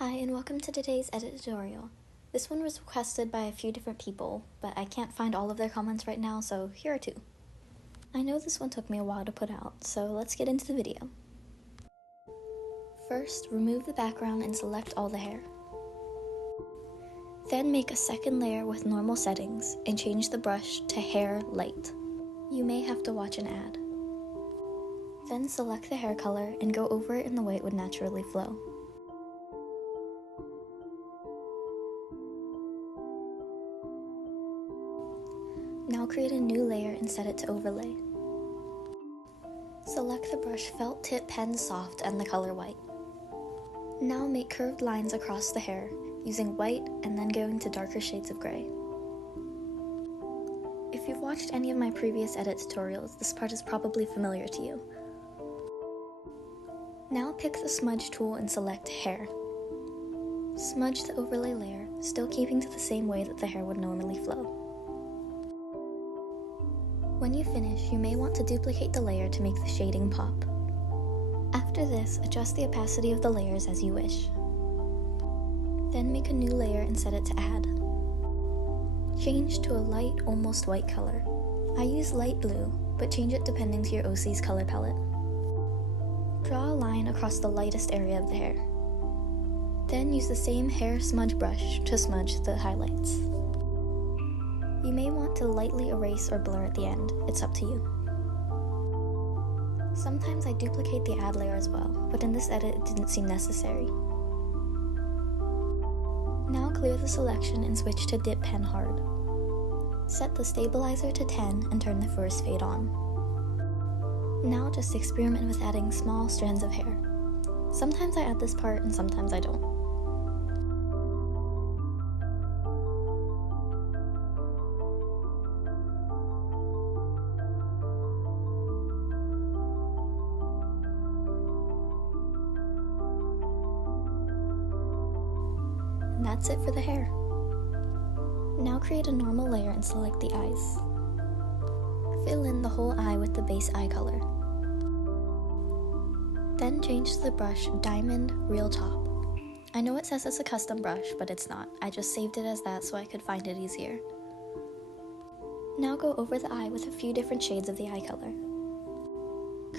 Hi and welcome to today's edit tutorial. This one was requested by a few different people, but I can't find all of their comments right now, so here are two. I know this one took me a while to put out, so let's get into the video. First, remove the background and select all the hair. Then make a second layer with normal settings and change the brush to hair light. You may have to watch an ad. Then select the hair color and go over it in the way it would naturally flow. Now create a new layer and set it to overlay. Select the brush felt tip pen soft and the color white. Now make curved lines across the hair using white and then going to darker shades of gray. If you've watched any of my previous edit tutorials, this part is probably familiar to you. Now pick the smudge tool and select hair. Smudge the overlay layer, still keeping to the same way that the hair would normally flow. When you finish, you may want to duplicate the layer to make the shading pop. After this, adjust the opacity of the layers as you wish. Then make a new layer and set it to add. Change to a light, almost white color. I use light blue, but change it depending to your OC's color palette. Draw a line across the lightest area of the hair. Then use the same hair smudge brush to smudge the highlights. You may want to lightly erase or blur at the end, it's up to you. Sometimes I duplicate the add layer as well, but in this edit it didn't seem necessary. Now clear the selection and switch to dip pen hard. Set the stabilizer to 10 and turn the first fade on. Now just experiment with adding small strands of hair. Sometimes I add this part and sometimes I don't. And that's it for the hair. Now create a normal layer and select the eyes. Fill in the whole eye with the base eye color. Then change the brush Diamond Real Top. I know it says it's a custom brush, but it's not. I just saved it as that so I could find it easier. Now go over the eye with a few different shades of the eye color.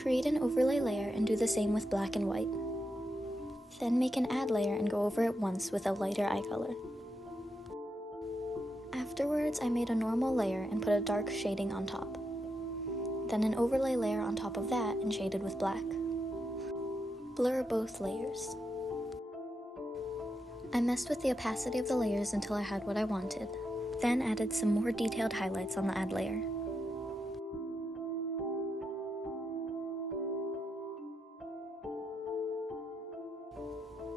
Create an overlay layer and do the same with black and white. Then make an add layer and go over it once with a lighter eye color. Afterwards, I made a normal layer and put a dark shading on top. Then an overlay layer on top of that and shaded with black. Blur both layers. I messed with the opacity of the layers until I had what I wanted, then added some more detailed highlights on the add layer.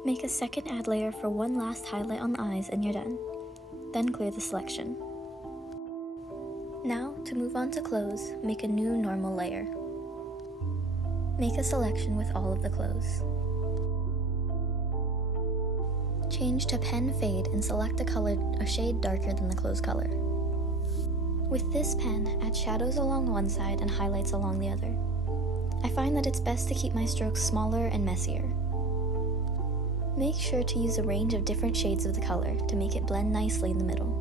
Make a second add layer for one last highlight on the eyes and you're done. Then clear the selection. Now, to move on to clothes, make a new normal layer. Make a selection with all of the clothes. Change to pen fade and select a color a shade darker than the clothes color. With this pen, add shadows along one side and highlights along the other. I find that it's best to keep my strokes smaller and messier. Make sure to use a range of different shades of the color to make it blend nicely in the middle.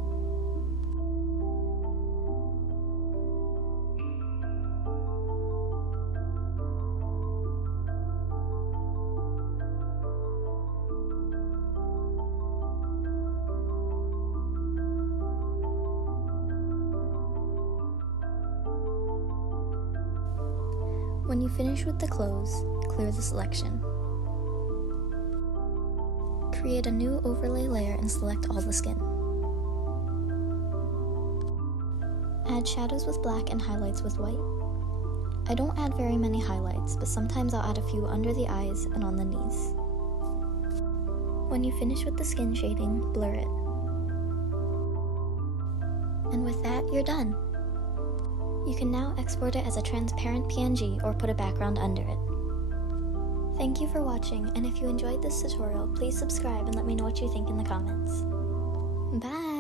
When you finish with the clothes, clear the selection. Create a new overlay layer and select all the skin. Add shadows with black and highlights with white. I don't add very many highlights, but sometimes I'll add a few under the eyes and on the knees. When you finish with the skin shading, blur it. And with that, you're done. You can now export it as a transparent PNG or put a background under it. Thank you for watching, and if you enjoyed this tutorial, please subscribe and let me know what you think in the comments. Bye!